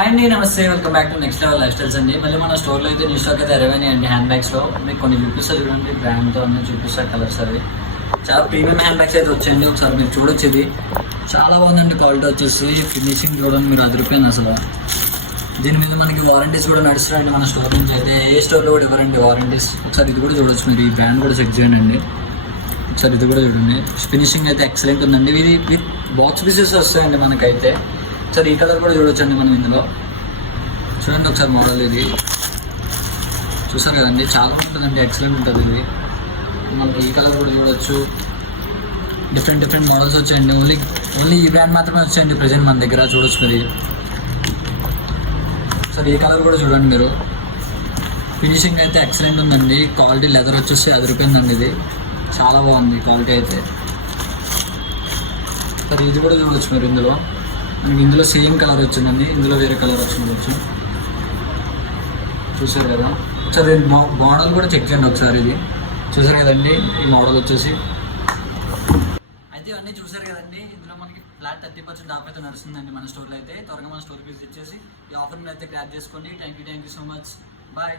అండి నమస్తే, welcome back to next level life styles అండి. మళ్ళీ మన స్టోర్లో అయితే న్యూ స్టాక్ అయితే అరైవ్ అండి హ్యాండ్ బ్యాగ్స్లో. మీకు కొన్ని చూపిస్తారు చూడండి, బ్రాండ్తో అన్నీ చూపిస్తారు, కలర్స్ అవి. చాలా ప్రీమియం హ్యాండ్ బ్యాగ్స్ అయితే వచ్చాయండి. ఒకసారి మీరు చూడొచ్చు, ఇది చాలా బాగుందండి. క్వాలిటీ వచ్చేసి ఫినిషింగ్ చూడండి, మీరు అదిరిపోయింది అసలు. దీని మీద మనకి వారంటీస్ కూడా నడుస్తున్నాయండి మన స్టోర్ నుంచి అయితే. ఏ స్టోర్లో కూడా ఇవ్వరండి వారంటీస్. ఒకసారి ఇది కూడా చూడొచ్చు మీరు, ఈ బ్రాండ్ కూడా చెక్ చేయండి. ఒకసారి ఇది కూడా చూడండి, ఫినిషింగ్ అయితే ఎక్సలెంట్ ఉందండి. ఇది విత్ బాక్స్ పీసెస్ వస్తాయండి మనకైతే. ఒకసారి ఈ కలర్ కూడా చూడొచ్చండి మనం ఇందులో. చూడండి ఒకసారి మోడల్, ఇది చూసారు కదండి, చాలా ఉంటుందండి, ఎక్సలెంట్ ఉంటుంది ఇది. మనకి ఈ కలర్ కూడా చూడొచ్చు. డిఫరెంట్ మోడల్స్ వచ్చాయండి. ఓన్లీ ఈ బ్రాండ్ మాత్రమే వచ్చాయండి ప్రజెంట్ మన దగ్గర. చూడొచ్చు మీరు. సరే ఈ కలర్ కూడా చూడండి మీరు. ఫినిషింగ్ అయితే ఎక్సలెంట్ ఉందండి. క్వాలిటీ లెదర్ వచ్చేసి అదిరిపోయిందండి. ఇది చాలా బాగుంది క్వాలిటీ అయితే. సరే ఇది కూడా చూడొచ్చు మీరు. ఇందులో సేమ్ కలర్ వచ్చిందండి, ఇందులో వేరే కలర్ వచ్చి చూసారు కదా. ఒకసారి మోడల్ కూడా చెక్ చేయండి ఒకసారి. ఇది చూసారు కదండి, ఈ మోడల్ వచ్చేసి. అయితే ఇవన్నీ చూసారు కదండి. ఇందులో మనకి ఫ్లాట్ 30% ఆఫ్ అయితే నడుస్తుందండి మన స్టోర్లో అయితే. త్వరగా మన స్టోర్కి విజిట్ చేసి ఈ ఆఫర్ని అయితే గ్రాప్ చేసుకోండి. Thank you so much. Bye.